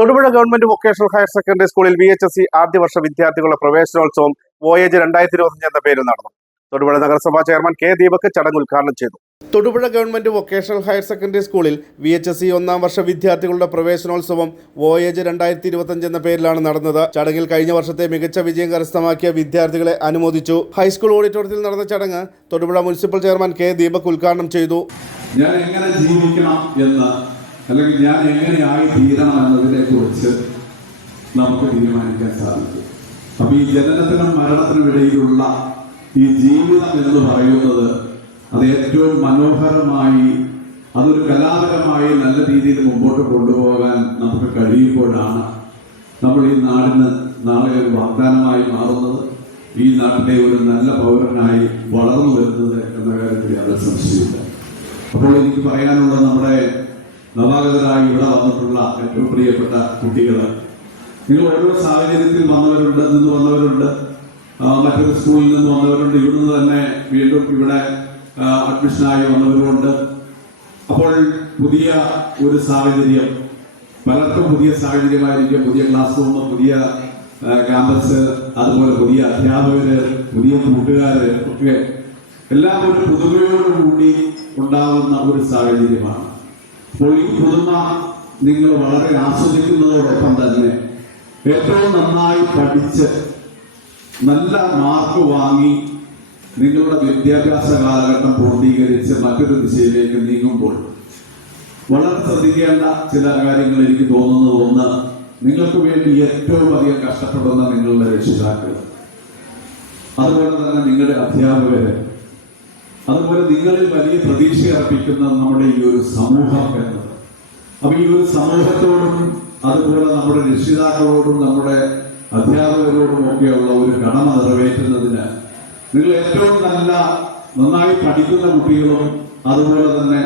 Thodupuzha government vocational higher secondary സ്കൂളിൽ V H S C ആദ്യ വർഷ വിദ്യാർത്ഥികളുടെ പ്രവേശനോത്സവം വോയേജ് രണ്ടായിരത്തി ഇരുപത്തിയഞ്ച് എന്ന പേരിൽ നടന്നു. തൊടുപുഴ നഗരസഭാ ചെയർമാൻ കെ ദീപക് ചടങ്ങ് ഉദ്ഘാടനം ചെയ്തു. Thodupuzha government vocational higher secondary സ്കൂളിൽ വി എച്ച് എസ് സി ഒന്നാം വർഷ വിദ്യാർത്ഥികളുടെ പ്രവേശനോത്സവം വോയേജ് രണ്ടായിരത്തി ഇരുപത്തഞ്ച് എന്ന പേരിലാണ് നടന്നത്. ചടങ്ങിൽ കഴിഞ്ഞ വർഷത്തെ മികച്ച വിജയം കരസ്ഥമാക്കിയ വിദ്യാർത്ഥികളെ അനുമോദിച്ചു. ഹൈസ്കൂൾ ഓഡിറ്റോറിയത്തിൽ നടന്ന ചടങ്ങ് Thodupuzha municipal chairman K Deepak ഉദ്ഘാടനം ചെയ്തു. ഞാൻ എങ്ങനെ ജീവിക്കണം എന്ന് അല്ലെങ്കിൽ ഞാൻ എങ്ങനെയായി തീരണം എന്നതിനെ കുറിച്ച് നമുക്ക് തീരുമാനിക്കാൻ സാധിക്കും. അപ്പൊ ഈ ജനനത്തിനും മരണത്തിനും ഇടയിലുള്ള ഈ ജീവിതം എന്ന് പറയുന്നത് അത് ഏറ്റവും മനോഹരമായി അതൊരു കലാപരമായി നല്ല രീതിയിൽ മുമ്പോട്ട് കൊണ്ടുപോകാൻ നമുക്ക് കഴിയുമ്പോഴാണ് നമ്മൾ ഈ നാടിന് നാളെ ഒരു വാഗ്ദാനമായി മാറുന്നത്. ഈ നാട്ടിലെ ഒരു നല്ല പൗരനായി വളർന്നു വരുന്നത് എന്ന കാര്യത്തിൽ അത് സംശയമില്ല അപ്പോൾ എനിക്ക് പറയാനുള്ളത് നമ്മുടെ നവാഗതരായി ഇവിടെ വന്നിട്ടുള്ള ഏറ്റവും പ്രിയപ്പെട്ട കുട്ടികൾ നിങ്ങൾ ഓരോ സാഹചര്യത്തിൽ വന്നവരുണ്ട് നിന്ന് വന്നവരുണ്ട്. മറ്റൊരു സ്കൂളിൽ നിന്ന് വന്നവരുണ്ട്. ഇവിടുന്ന് തന്നെ വീണ്ടും ഇവിടെ അഡ്മിഷനായി വന്നവരുമുണ്ട്. അപ്പോൾ പുതിയ ഒരു സാഹചര്യം പലർക്കും പുതിയ സാഹചര്യമായിരിക്കും. പുതിയ ക്ലാസ് റൂം പുതിയ ക്യാമ്പസ് അതുപോലെ പുതിയ അധ്യാപകര് പുതിയ കൂട്ടുകാര് ഒക്കെ എല്ലാം ഒരു പുതുമയോടുകൂടി ഉണ്ടാകുന്ന ഒരു സാഹചര്യമാണ്. ഈ പുതുമ നിങ്ങൾ വളരെ ആസ്വദിക്കുന്നതോടൊപ്പം തന്നെ ഏറ്റവും നന്നായി പഠിച്ച് നല്ല മാർക്ക് വാങ്ങി നിങ്ങളുടെ വിദ്യാഭ്യാസ കാലഘട്ടം പൂർത്തീകരിച്ച് മറ്റൊരു ദിശയിലേക്ക് നീങ്ങുമ്പോൾ വളരെ ശ്രദ്ധിക്കേണ്ട ചില കാര്യങ്ങൾ എനിക്ക് തോന്നുന്നത് ഒന്ന് നിങ്ങൾക്ക് വേണ്ടി ഏറ്റവും അധികം കഷ്ടപ്പെടുന്ന നിങ്ങളുടെ രക്ഷിതാക്കൾ. അതുപോലെ തന്നെ നിങ്ങളുടെ അധ്യാപകര്. അതുപോലെ നിങ്ങളിൽ വലിയ പ്രതീക്ഷ അർപ്പിക്കുന്ന നമ്മുടെ ഈ ഒരു സമൂഹം എന്ന് അപ്പൊ ഈ ഒരു സമൂഹത്തോടും അതുപോലെ നമ്മുടെ രക്ഷിതാക്കളോടും നമ്മുടെ അധ്യാപകരോടും ഒക്കെയുള്ള ഒരു കടമ നിറവേറ്റുന്നതിന് നിങ്ങൾ ഏറ്റവും നല്ല നന്നായി പഠിക്കുന്ന കുട്ടികളും അതുപോലെ തന്നെ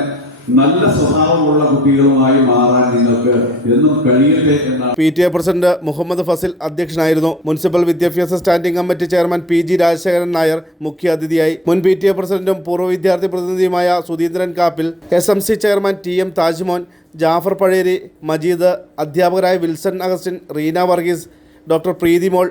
നല്ല സ്വഭാവമുള്ള കുട്ടികളുമായി മാറാൻ നിങ്ങൾക്ക് എന്നും കഴിയട്ടെ എന്നാണ് P T A president Muhammad Fasil അധ്യക്ഷനായിരുന്നു. മുനിസിപ്പൽ വിദ്യാഭ്യാസ standing committee chairman P G Rajasekharan Nair മുഖ്യ അതിഥിയായി മുൻ പി ടി എ പ്രസിഡന്റും പൂർവ വിദ്യാർത്ഥി പ്രതിനിധിയുമായ Sudheendran Kappil S M C chairman T M Thajmon Jafar Pazheri Majeed അധ്യാപകരായ Wilson Augustine Reena Varghese doctor Preethimol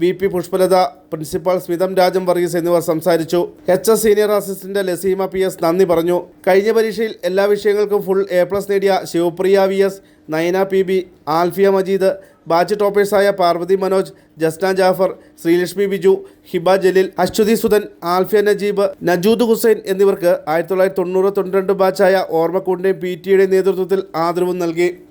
V P Pushpalatha principal Smitham Rajam Varghese എന്നിവർ സംസാരിച്ചു. H S senior assistant Laseema P S നന്ദി പറഞ്ഞു. കഴിഞ്ഞ പരീക്ഷയിൽ എല്ലാ വിഷയങ്ങൾക്കും full A plus നേടിയ Sivapriya V S Nayana P B Alfiya Majeed batch ടോപ്പേഴ്സായ Parvathy Manoj Jasna Jafar Sreelakshmi Biju Hiba Jaleel Aswathy Sudhan Alfiya Najeeb Najood Hussain എന്നിവർക്ക് ആയിരത്തി തൊള്ളായിരത്തി തൊണ്ണൂറ് തൊണ്ണൂറ്റി ബാച്ചായ ഓർമ്മക്കൂടിന്റെയും പി ടിയുടെയും നേതൃത്വത്തിൽ ആദരവും നൽകി.